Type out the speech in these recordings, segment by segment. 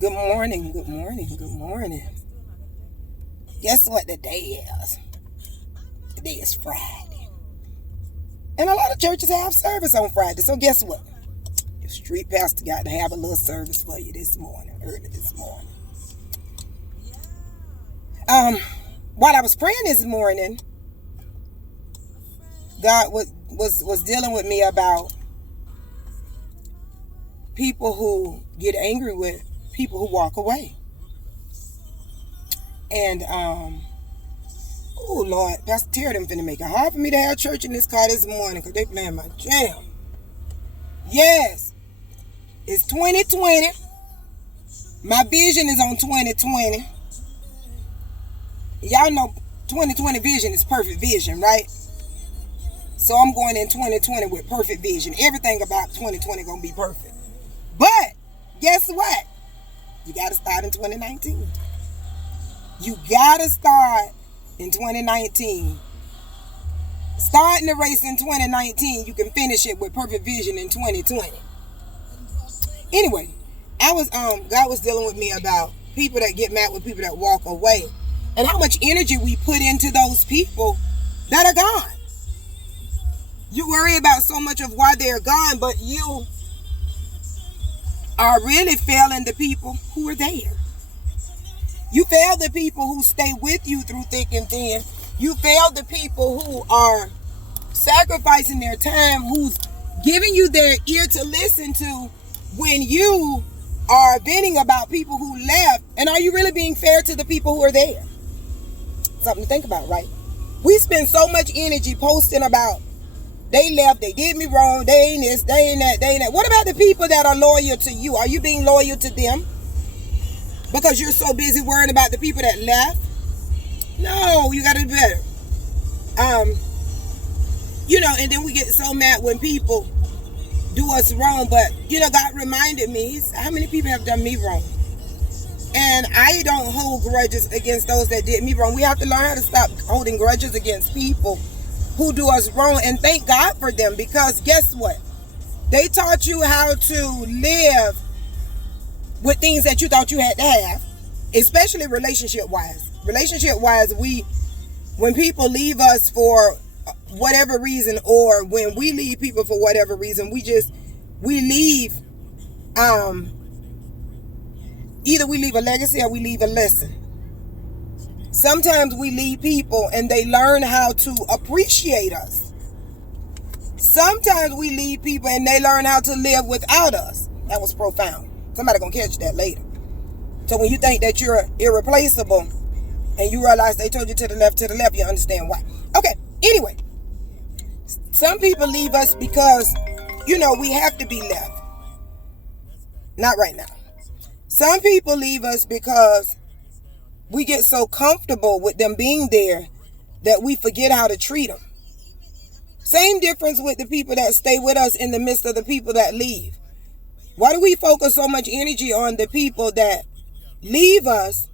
Good morning, good morning, good morning. Guess what the day is? Today is Friday. And a lot of churches have service on Friday. So guess what? Your street pastor got to have a little service for you this morning, early this morning. While I was praying this morning, God was dealing with me about people who get angry with people who walk away. And oh Lord, Pastor Terry them finna make it hard for me to have church in this car this morning because they playing my jam. Yes, it's 2020. My vision is on 2020. Y'all know 2020 vision is perfect vision, right? So I'm going in 2020 with perfect vision. Everything about 2020 gonna be perfect. But guess what? You gotta start in 2019. You gotta start in 2019. Starting the race in 2019, you can finish it with perfect vision in 2020. Anyway, God was dealing with me about people that get mad with people that walk away, and how much energy we put into those people that are gone. You worry about so much of why they're gone, but you are really failing the people who are there. You fail the people who stay with you through thick and thin. You fail the people who are sacrificing their time, who's giving you their ear to listen to when you are venting about people who left. And are you really being fair to the people who are there? Something to think about, right? We spend so much energy posting about they left, they did me wrong, they ain't this, they ain't that, they ain't that. What about the people that are loyal to you? Are you being loyal to them? Because you're so busy worrying about the people that left? No, you gotta do better. And then we get so mad when people do us wrong, but God reminded me, how many people have done me wrong? And I don't hold grudges against those that did me wrong. We have to learn how to stop holding grudges against people who do us wrong, and thank God for them, because guess what? They taught you how to live with things that you thought you had to have, especially relationship-wise. Relationship-wise, when people leave us for whatever reason, or when we leave people for whatever reason, we leave, either we leave a legacy or we leave a lesson. Sometimes we leave people and they learn how to appreciate us. Sometimes we leave people and they learn how to live without us. That was profound. Somebody gonna catch that later. So when you think that you're irreplaceable and you realize they told you to the left, you understand why. Okay, anyway. Some people leave us because, we have to be left. Not right now. Some people leave us because we get so comfortable with them being there that we forget how to treat them. Same difference with the people that stay with us in the midst of the people that leave. Why do we focus so much energy on the people that leave us,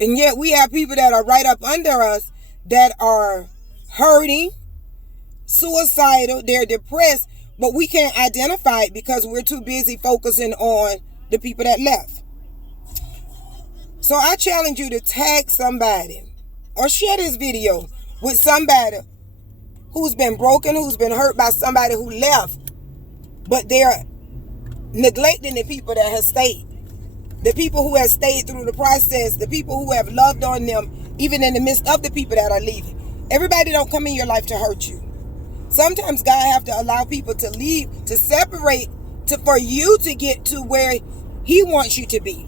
and yet we have people that are right up under us that are hurting, suicidal, they're depressed, but we can't identify it because we're too busy focusing on the people that left. So I challenge you to tag somebody or share this video with somebody who's been broken, who's been hurt by somebody who left, but they're neglecting the people that have stayed. The people who have stayed through the process, the people who have loved on them, even in the midst of the people that are leaving. Everybody don't come in your life to hurt you. Sometimes God have to allow people to leave, to separate, for you to get to where He wants you to be.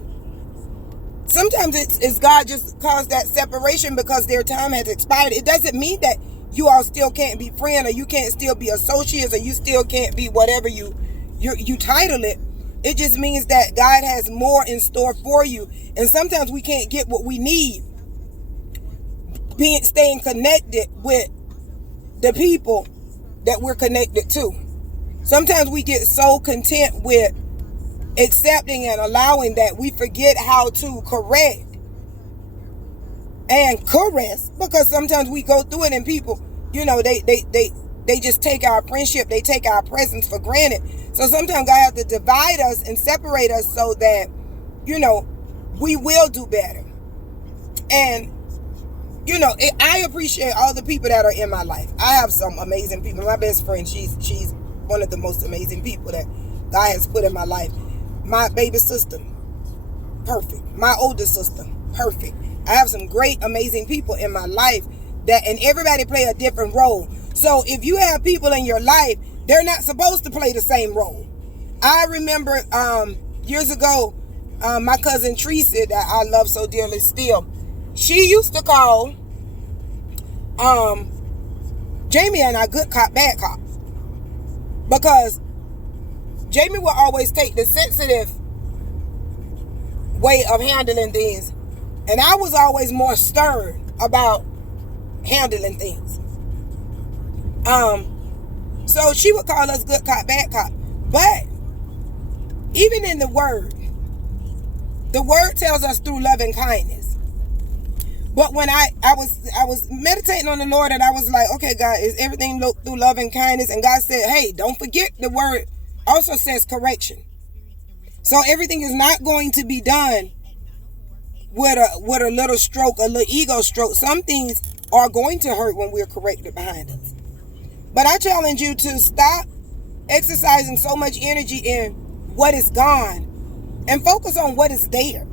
Sometimes it's God just caused that separation because their time has expired. It doesn't mean that you all still can't be friends, or you can't still be associates, or you still can't be whatever you title it. It just means that God has more in store for you. And sometimes we can't get what we need staying connected with the people that we're connected to. Sometimes we get so content with accepting and allowing that we forget how to correct and caress, because sometimes we go through it and people, they just take our friendship, they take our presence for granted. So sometimes God has to divide us and separate us so that we will do better. And I appreciate all the people that are in my life. I have some amazing people. My best friend, she's one of the most amazing people that God has put in my life. My baby sister, perfect. My oldest sister, perfect. I have some great, amazing people in my life and everybody play a different role. So if you have people in your life, they're not supposed to play the same role. I remember years ago, my cousin Teresa, that I love so dearly still, she used to call Jamie and I good cop, bad cop. Because Jamie will always take the sensitive way of handling things. And I was always more stern about handling things. So she would call us good cop, bad cop. But even in the word tells us through love and kindness. But when I was meditating on the Lord, and I was like, okay, God, is everything through love and kindness? And God said, hey, don't forget the word also says correction. So everything is not going to be done with a little stroke, a little ego stroke. Some things are going to hurt when we're corrected behind us. But I challenge you to stop exercising so much energy in what is gone and focus on what is there.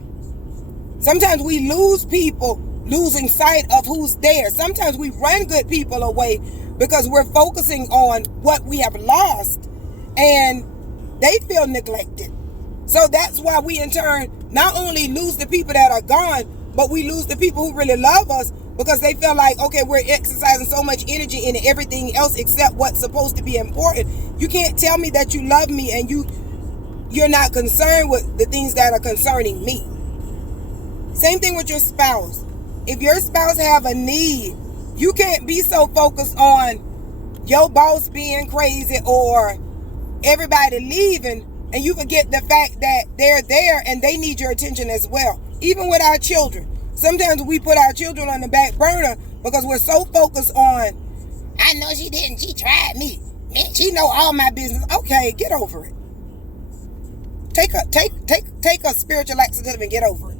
Sometimes we lose people losing sight of who's there. Sometimes we run good people away because we're focusing on what we have lost and they feel neglected. So that's why we in turn not only lose the people that are gone, but we lose the people who really love us because they feel like, okay, we're exercising so much energy into everything else except what's supposed to be important. You can't tell me that you love me and you're not concerned with the things that are concerning me. Same thing with your spouse. If your spouse have a need, you can't be so focused on your boss being crazy or everybody leaving and you forget the fact that they're there and they need your attention as well. Even with our children. Sometimes we put our children on the back burner because we're so focused on, I know she didn't, she tried me. Man, she know all my business. Okay, get over it. Take a spiritual laxative and get over it.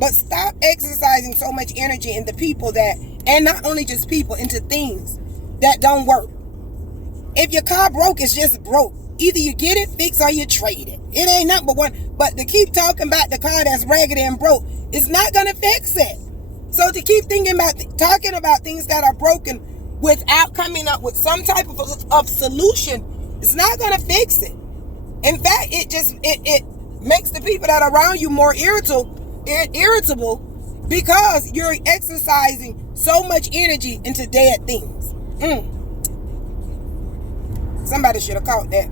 But stop exercising so much energy into people and not only just people, into things that don't work. If your car broke, it's just broke. Either you get it fixed or you trade it. It ain't number one. But to keep talking about the car that's raggedy and broke, it's not going to fix it. So to keep talking about things that are broken without coming up with some type of solution, it's not going to fix it. In fact, it makes the people that are around you more irritable because you're exercising so much energy into dead things. Somebody should have caught that.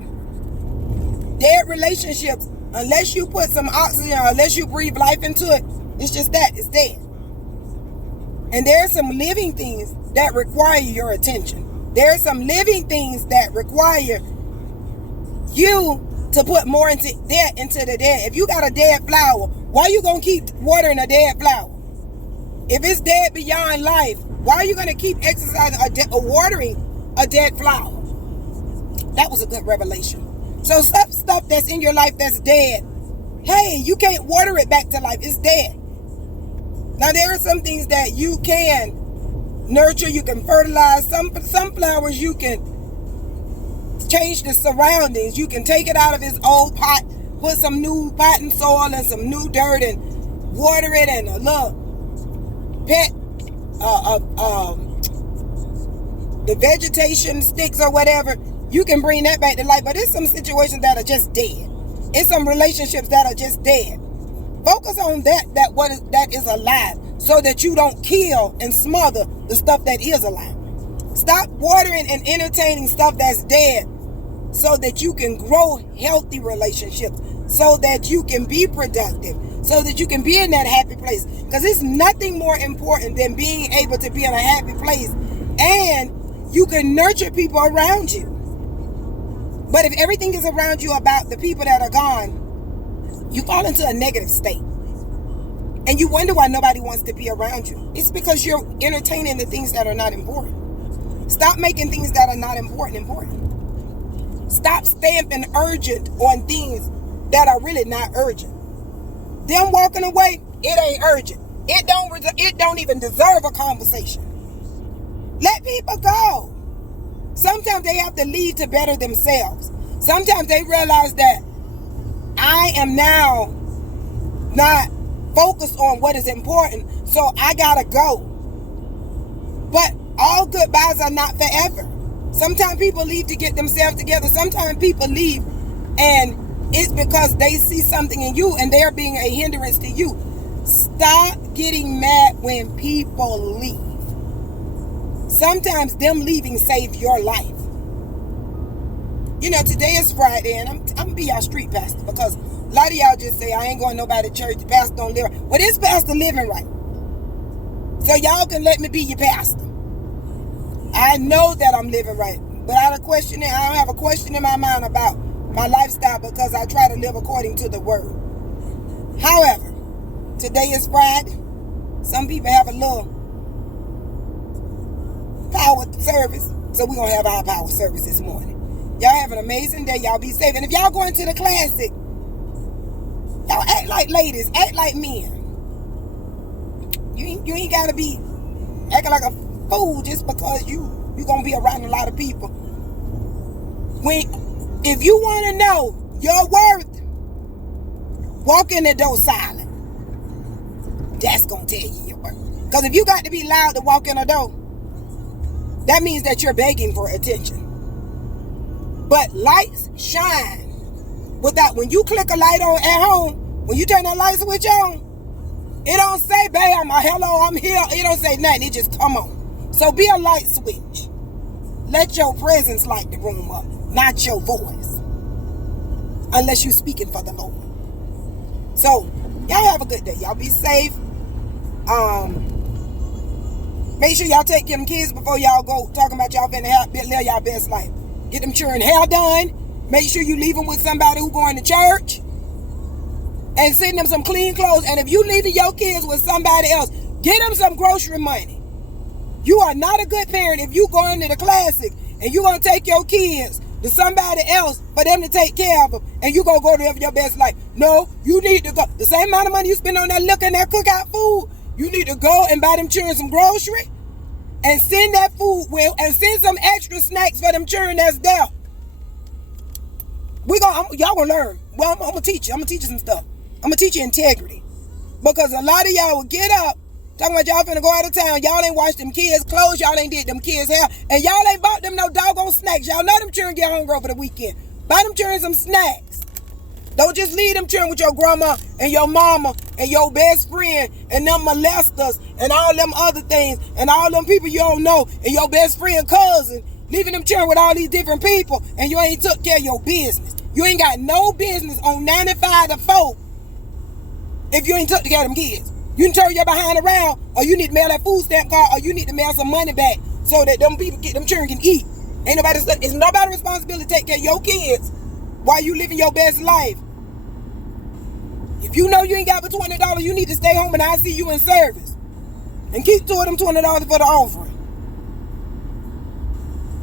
Dead relationships, unless you put some oxygen, unless you breathe life into it, it's just that, it's dead. And there are some living things that require your attention. There are some living things that require you to put more into the dead. If you got a dead flower, why are you going to keep watering a dead flower? If it's dead beyond life, why are you going to keep exercising or watering a dead flower? That was a good revelation. So stuff that's in your life that's dead, hey, you can't water it back to life. It's dead. Now, there are some things that you can nurture, you can fertilize. Some flowers you can change the surroundings. You can take it out of its old pot, put some new potting soil and some new dirt and water it, and a little pet the vegetation sticks or whatever, you can bring that back to life. But there's some situations that are just dead. It's some relationships that are just dead. Focus on that is alive, so that you don't kill and smother the stuff that is alive. Stop watering and entertaining stuff that's dead, so that you can grow healthy relationships, so that you can be productive, so that you can be in that happy place. Because it's nothing more important than being able to be in a happy place, and you can nurture people around you. But if everything is around you about the people that are gone, you fall into a negative state. And you wonder why nobody wants to be around you. It's because you're entertaining the things that are not important. Stop making things that are not important. Stop stamping urgent on things that are really not urgent. them walking away, it ain't urgent. It don't even deserve a conversation. Let people go. Sometimes they have to leave to better themselves. Sometimes they realize that I am now not focused on what is important, so I gotta go. But all goodbyes are not forever. Sometimes people leave to get themselves together. Sometimes people leave and it's because they see something in you and they're being a hindrance to you. Stop getting mad when people leave. Sometimes them leaving saves your life. You know, today is Friday and I'm going to be y'all street pastor because a lot of y'all just say, I ain't going to nobody church. The pastor don't live right. Well, this pastor living right. So y'all can let me be your pastor. I know that I'm living right. But I don't have a question in my mind about my lifestyle because I try to live according to the word. However, today is Friday. Some people have a little power service. So we're going to have our power service this morning. Y'all have an amazing day. Y'all be safe. And if y'all going to the classic, y'all act like ladies. Act like men. You ain't got to be acting like a fool just because you going to be around a lot of people. If you want to know your worth, walk in the door silent. That's going to tell you your worth. Because if you got to be loud to walk in the door, that means that you're begging for attention. But lights shine without, when you click a light on at home, when you turn that light switch on, it don't say, bam, hello, I'm here. It don't say nothing. It just come on. So be a light switch. Let your presence light the room up, not your voice. Unless you're speaking for the Lord. So, y'all have a good day. Y'all be safe. Make sure y'all take care of them kids before y'all go talking about y'all finna live y'all best life. Get them children hair done. Make sure you leave them with somebody who going to church. And send them some clean clothes. And if you leaving your kids with somebody else, get them some grocery money. You are not a good parent if you go into the classic and you going to take your kids to somebody else for them to take care of them. And you going to go to live your best life. No, you need to go. The same amount of money you spend on that liquor and that cookout food, you need to go and buy them children some grocery. And send that food and send some extra snacks for them children that's there. Y'all gonna learn. Well, I'm gonna teach you. I'm gonna teach you some stuff. I'm gonna teach you integrity. Because a lot of y'all will get up talking about y'all finna go out of town. Y'all ain't washed them kids' clothes. Y'all ain't did them kids' hair. And y'all ain't bought them no doggone snacks. Y'all know them children get hungry over the weekend. Buy them children some snacks. Don't just leave them children with your grandma and your mama and your best friend and them molesters and all them other things and all them people you don't know and your best friend cousin. Leaving them children with all these different people and you ain't took care of your business. You ain't got no business on 95 to 4 if you ain't took care of them kids. You can turn your behind around or you need to mail that food stamp card or you need to mail some money back so that them children can eat. It's nobody's responsibility to take care of your kids while you living your best life. If you know you ain't got but $20, you need to stay home and I see you in service. And keep two of them $20 for the offering.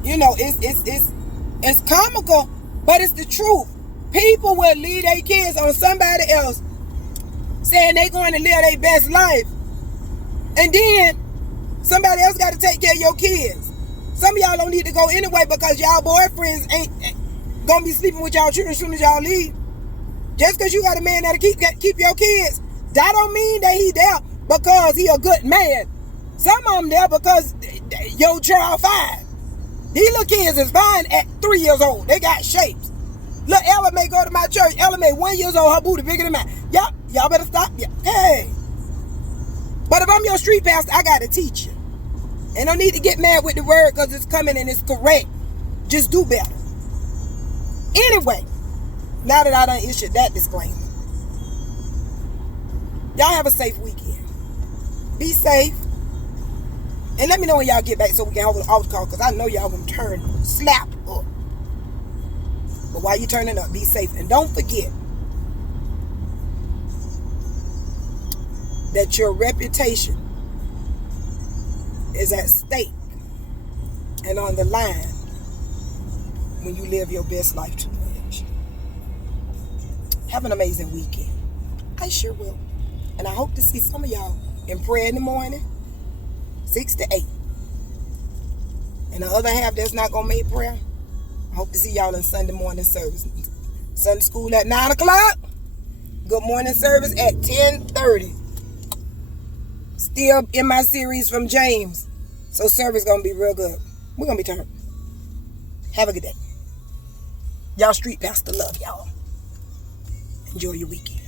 You know, it's comical, but it's the truth. People will leave their kids on somebody else saying they going to live their best life. And then somebody else got to take care of your kids. Some of y'all don't need to go anyway because y'all boyfriends ain't going to be sleeping with y'all children as soon as y'all leave. Just because you got a man that'll keep your kids, that don't mean that he there because he a good man. Some of them there because your child fine. These little kids is fine at 3 years old. They got shapes. Look, Ella may go to my church. Ella may 1 year old, her booty bigger than mine. Y'all better stop. Hey. But if I'm your street pastor, I got to teach you. And don't need to get mad with the word because it's coming and it's correct. Just do better. Anyway. Now that I done issued that disclaimer. Y'all have a safe weekend. Be safe. And let me know when y'all get back so we can hold an altar call because I know y'all gonna slap up. But while you turning up, be safe. And don't forget that your reputation is at stake and on the line when you live your best life to the edge. Have an amazing weekend. I sure will. And I hope to see some of y'all in prayer in the morning, 6 to 8. And the other half that's not going to make prayer, I hope to see y'all in Sunday morning service. Sunday school at 9 o'clock. Good morning service at 10:30. Still in my series from James. So service going to be real good. We're going to be turned. Have a good day. Y'all street pastor love y'all. Enjoy your weekend.